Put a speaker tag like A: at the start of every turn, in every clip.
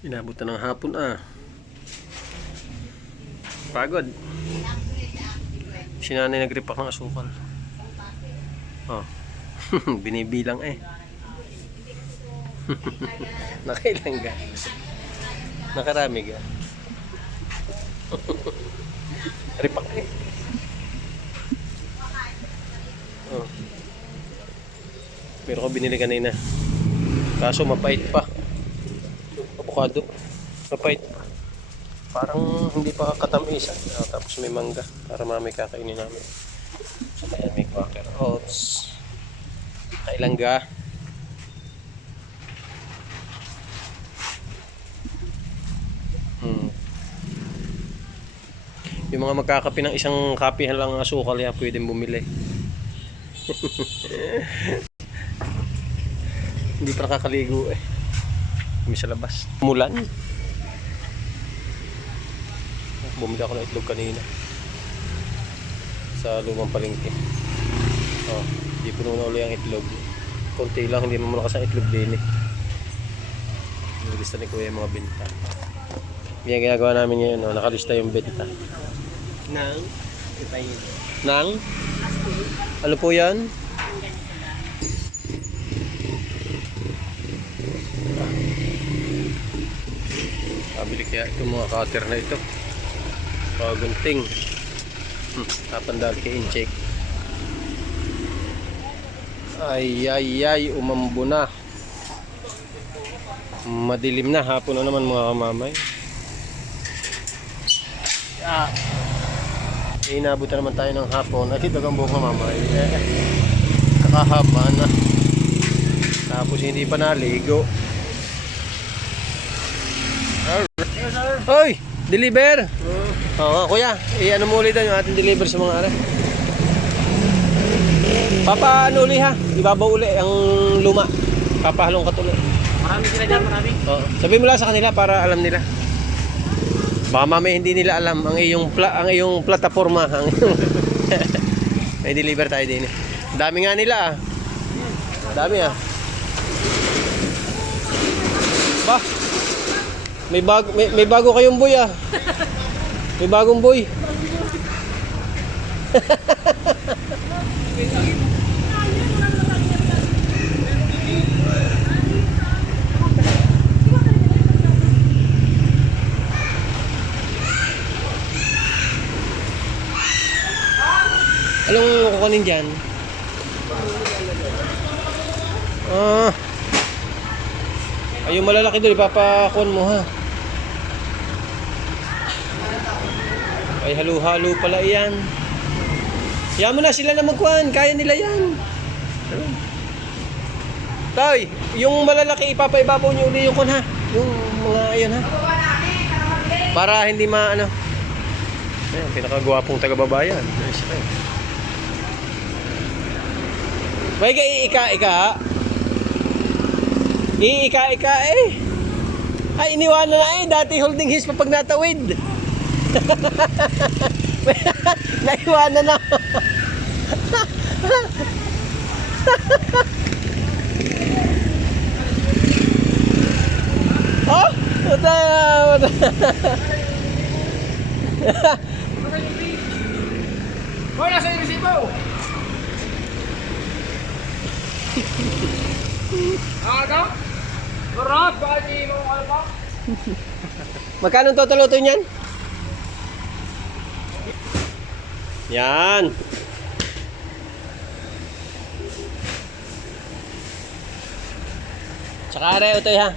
A: Inabot na ng hapon ah. Pagod. Si nanay nagripak ng asukal. Oh. Binibilang eh. Nakailang ga? Nakarami ga? Ripak eh. Oh. Meron ko binili kanina. Kaso mapait pa. Avocado. Mapait pa. Parang hindi pa katamisan. Ah, tapos may mangga. Para mamay kakainin namin. So kaya may quaker oats. Kailang ga. Hmm. Yung mga magkakapi ng isang kapihan lang ang asukal, yan pwedeng bumili. Hindi pa nakakaligo eh. Kami sa labas. Mulan. Bumili ako ng itlog kanina. Sa lumang palengke. Oh, hindi puno na uli ang itlog. Konti lang, hindi mo malakas ang itlog din eh. Nilista ni Kuya yung mga benta. Yan ginagawa namin ngayon, oh, nakalista yung benta.
B: Nang.
A: Nang? Ano po yan? Pabili kaya itong mga cutter na ito. Pagunting. Hmm, tapandali kay incheck. Ay, ay, ay, umambo na. Madilim na, hapon na naman mga kamamay. Ah, inabot na naman tayo ng hapon at ito ang buong mamay eh, kakahaba na tapos hindi pa naligo Hoy! Deliver! Oo, kuya, i-ano mo ulit yung ating deliver sa mga ara. Papa, ano uli ha? Ibabaw uli ang luma. Papahalong ka tuloy.
B: Marami sila dyan, marami.
A: Oo. Sabi mo lang sa kanila para alam nila. Baka mamaya hindi nila alam ang iyong pla ang iyong plataforma, ang iyong May deliver tayo din. eh. Dami nga nila ah. Dami ah. Ba. May bago may, may bago kayong boy ah. May bagong boy. Anong kukunin dyan? Ah. Ay, yung malalaki doon, ipapakon mo ha. Ay, halo-halo pala yan. Yan mo na sila na magkuhan. Kaya nila yan. Tay, yung malalaki ipapaibabaw niyo uli yung kun ha. Yung mga ayun ha. Para hindi ma ano. Ayan, pinakagwapong taga-babayan. Nice, eh. May ka iika-ika. Iika-ika eh. Ay, iniwanan na eh. Dati holding his pa pag natawid. Naiwanan na. oh? Puta, puta.
B: Hoy, nasa yung resibo! Ano? Sarap! Baka di mo pa?
A: Magkano total luto niyan? Yan. Tsaka are utoy ha.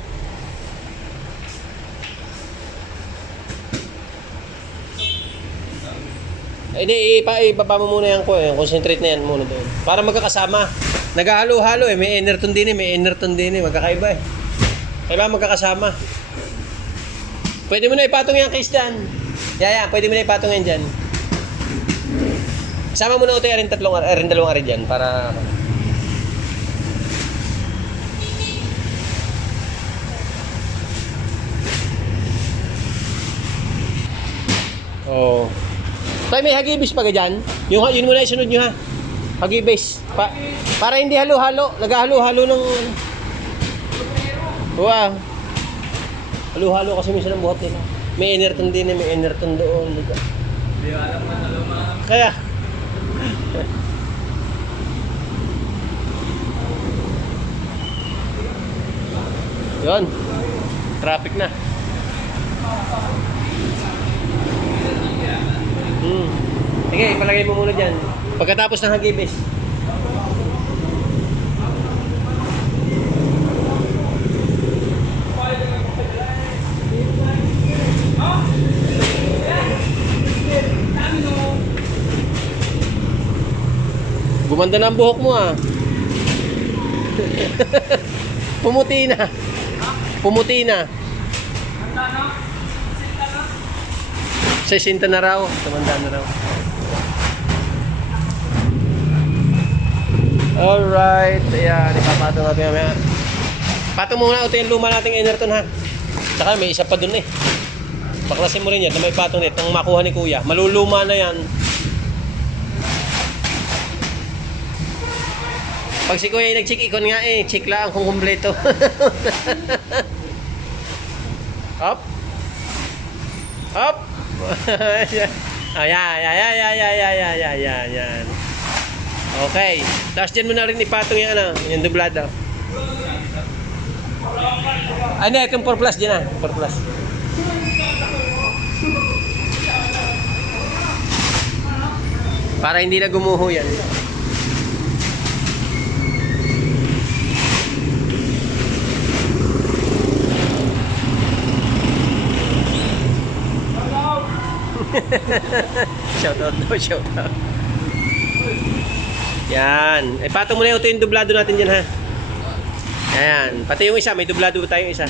A: Eh di ipa ibaba mo muna yan ko eh. Concentrate na yan muna doon. Para magkakasama. Naghahalo-halo eh. May enerton din eh. May enerton din eh. Magkakaiba eh. Kailangan magkakasama. Pwede mo na ipatong yan kay Stan. Yaya, pwede mo na ipatong yan dyan. Sama mo na utoy rin tatlong rin dalawang ari dyan para Oh. Tay, may hagibis pa ka dyan? Yung, yun muna isunod nyo ha. Hagibis. Pa, para hindi halo-halo. Naghahalo-halo ng... Wow. Halo-halo kasi minsan ang buhat nila. May Enerton din eh, may Enerton doon.
B: Hindi alam na.
A: Kaya, Yun. Traffic na. Hmm. Sige, ipalagay mo muna dyan. Pagkatapos ng hagibis. Gumanda na ang buhok mo ah. Pumuti na. Pumuti na.
B: Handa na? Sinta na?
A: 60 na raw. Tumanda na raw. Alright. Ayan, ipapatong natin mamaya. Patong muna ito yung luma nating Enerton ha. Saka may isa pa dun eh. Baklasin mo rin yan na may patong nito. Ang makuha ni kuya. Maluluma na yan. Pag si Kuya nag-check ikon nga eh, check lang kung kumpleto. Up. Up. Ayan, ayan, ayan, ayan, ayan, ayan, ayan, ayan. Okay. Tapos dyan mo na rin ipatong ah, yung ano, yung dublada. Ano, ah, itong 4 plus dyan ah, 4 plus. Para hindi na gumuho yan. shout out daw, shout out. Yan. Eh, patong mo na ito yung dublado natin dyan ha. Ayan. Pati yung isa, may dublado tayong isa.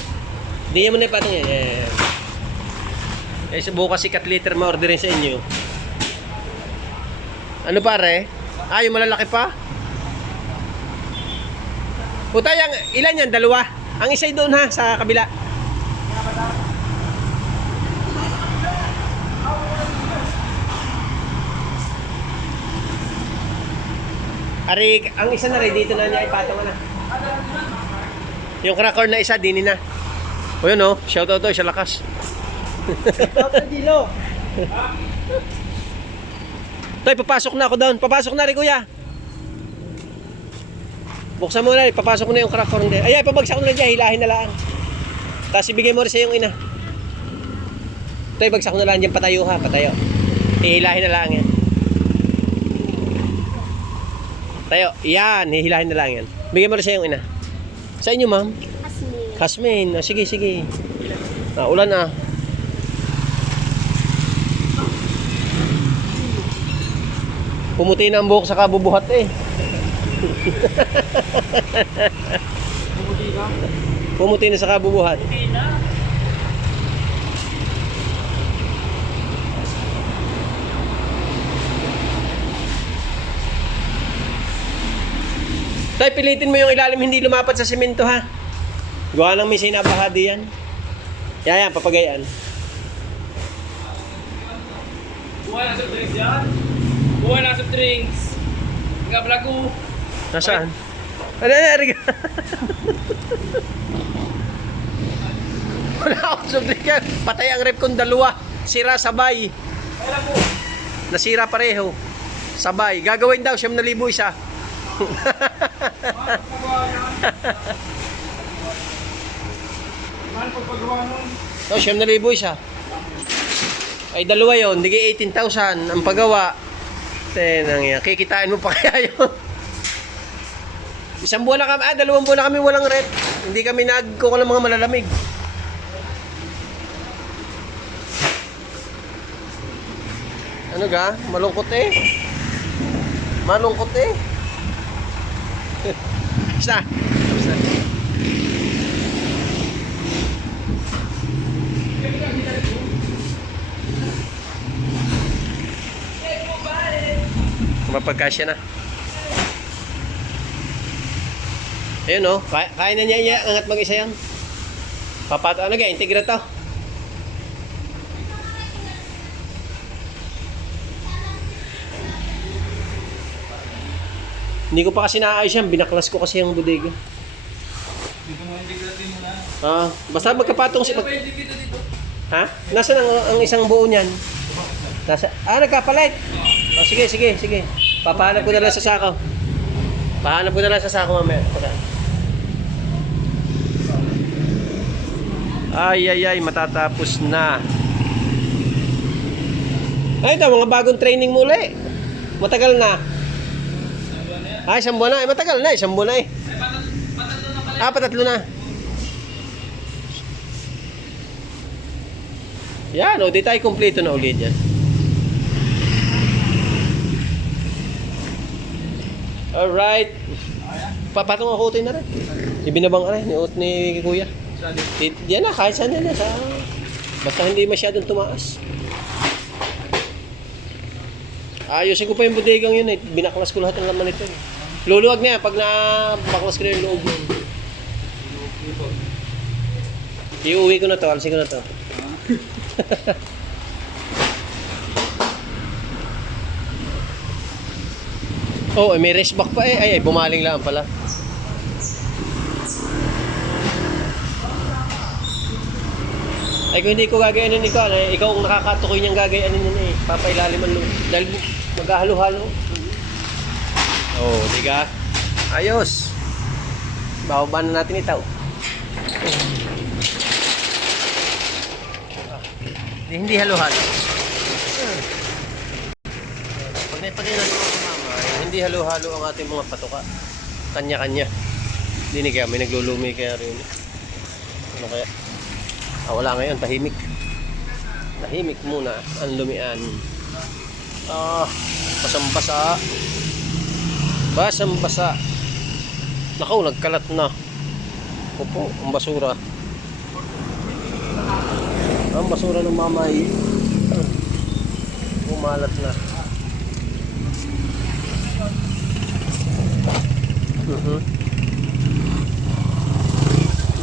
A: Hindi niya mo na ipatong yan. Ayan. Eh, bukas si cut liter ma-orderin sa inyo. Ano pare? Ah, yung malalaki pa? Puta, yung, ilan yan? Dalawa? Ang isa doon ha, sa kabila. Ari, ang isa na rin dito na niya ipatong na. Yung cracker na isa, dini na. O yun oh, shout out to, siya lakas.
B: Dilo.
A: Toy, papasok na ako doon. Papasok na rin, kuya. Buksan mo na rin. Papasok na yung cracker. Ay, ay, pabagsak na dyan. Hilahin na lang. Tapos ibigay mo rin sa yung ina. Toy, bagsak na lang dyan. Patayo ha, patayo. Ihilahin na lang yan. Tayo. Yan, hihilahin na lang yan. Bigay mo rin sa yung ina. Sa inyo, ma'am.
C: Asmi.
A: Kasmin. Ah, sige, sige. Ah, ulan na. Pumuti na ang buhok sa kabubuhat eh.
B: Bumudi ka?
A: Pumuti na sa kabubuhat.
B: Hindi na.
A: Tay, pilitin mo yung ilalim hindi lumapat sa simento ha. Gawa ng may sinabahadi yan. Yan, yan, papagayan.
B: Buhay na soft drinks yan. Buhay na soft drinks. Nga blago.
A: Nasaan? Ano na, Riga? Wala akong sublikan. Patay ang rep kong dalawa. Sira sabay. Nasira pareho. Sabay. Gagawin daw, siyam na libo isa. Oh, siyam na libo isa. Ay, dalawa yon Digi 18,000 ang paggawa. Tenang yan. Kikitain mo pa kaya yun. Isang buwan na kami, ah, dalawang buwan na kami walang rep. Hindi kami nagkukuha ng mga malalamig. Ano ga? Malungkot eh. Malungkot eh. Basta. Basta. Mapagkasya na. Ayun oh, kaya, kaya na niya angat mag-isa yan. Papato, ano ga, integra to. Hindi ko pa kasi naayos yan, binaklas ko kasi yung bodega.
B: Dito mo integratin mo na.
A: Ah, basta magkapatong si... Mag, ha? Nasaan ang, ang isang buo niyan? Nasa, ah, nagkapalit. Oh, sige, sige, sige. Papahanap ko na lang sa sako. Pahanap ko na lang sa sako mamaya. Ay, ay, ay, matatapos na. Ay, ito, mga bagong training muli. Matagal na. Ay, isang buwan na. Eh, matagal na. Isang buwan na eh. Ah, patatlo na. Yan, o, di tayo kumpleto na ulit yan. Alright. Papatong ako utoy na rin. Ibinabang rin, ni, ni Kuya. Yan na, kahit saan na. Sa, basta hindi masyadong tumaas. Ayusin ko pa yung bodegang yun eh. Binaklas ko lahat ng laman nito eh. Luluwag na yan pag na-baklas ko na yung loob mo. Iuwi ko na to, alisin ko na to. oh, may race back pa eh. Ay, ay, bumaling lang pala. Ay, kung hindi ko gagayanin ni Kuan, eh, ikaw ang nakakatukoy niyang gagayanin niya eh. Papailalim ang loob. Dahil maghahalo-halo. Oh, di ka? Ayos. Bababa na natin ito. Hindi, hindi halo-halo. Pag naipagay mama, hindi halo-halo ang ating mga patuka. Kanya-kanya. Hindi ni kaya, may naglulumi kaya rin. Ano kaya? Ah, wala ngayon, tahimik. Tahimik muna ang lumian. Ah, basang-basa. Basang-basa. Nakaw, nagkalat na. Opo, ang basura. Ang basura ng mamay. Umalat na. Mhm.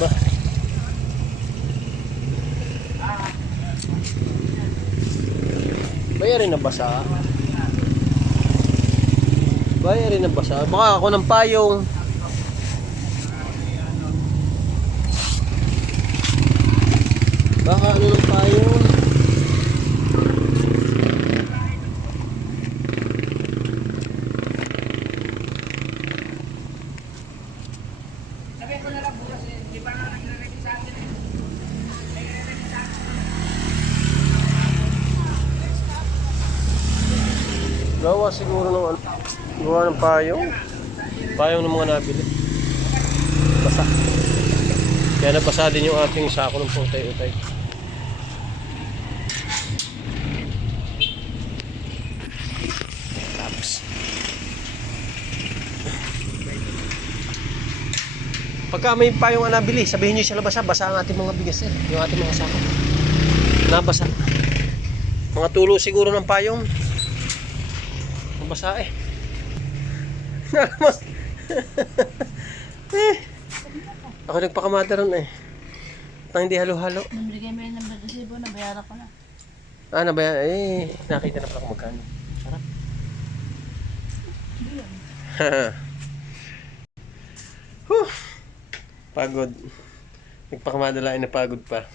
A: Ba? Bayarin na basa. Bayarin na basa. Baka ako ng payong. Baka ano ng payong. Gawa siguro ng payong. Payong ng mga nabili. Basa. Kaya nabasa din yung ating sako ng putay-utay. Tapos. Pagka may payong ang nabili, sabihin nyo sila basa, basa ang ating mga bigas eh. Yung ating mga sako. Nabasa. Mga tulo siguro ng payong. Mabasa eh. Mas. eh. Ako nagpakamata ron eh. Nang hindi halo-halo.
C: Nung bigay mo yung number resibo, nabayaran ko na.
A: Ah, na ba yan? Eh, nakita na pala kung magkano. Sarap. Huh. Pagod. Nagpakamadalain na pagod pa.